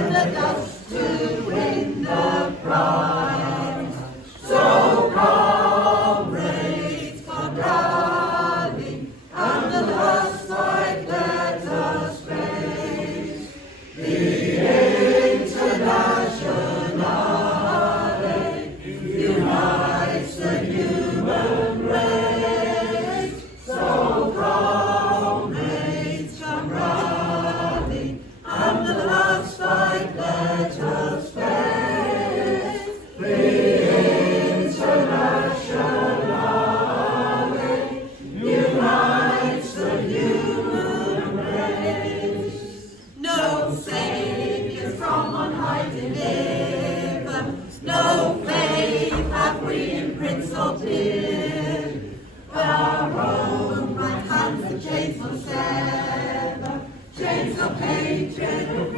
and the dust to win the prize. So comrades, come rally, and the last fight let us face. The Internationale unites the human race. So comrades, come rally, and the last fight let us face. The Internationale unites the human race. No Saviour from on high deliver, no faith have we in prince or peer, but our own right hands the chains will sever, chains of hatred.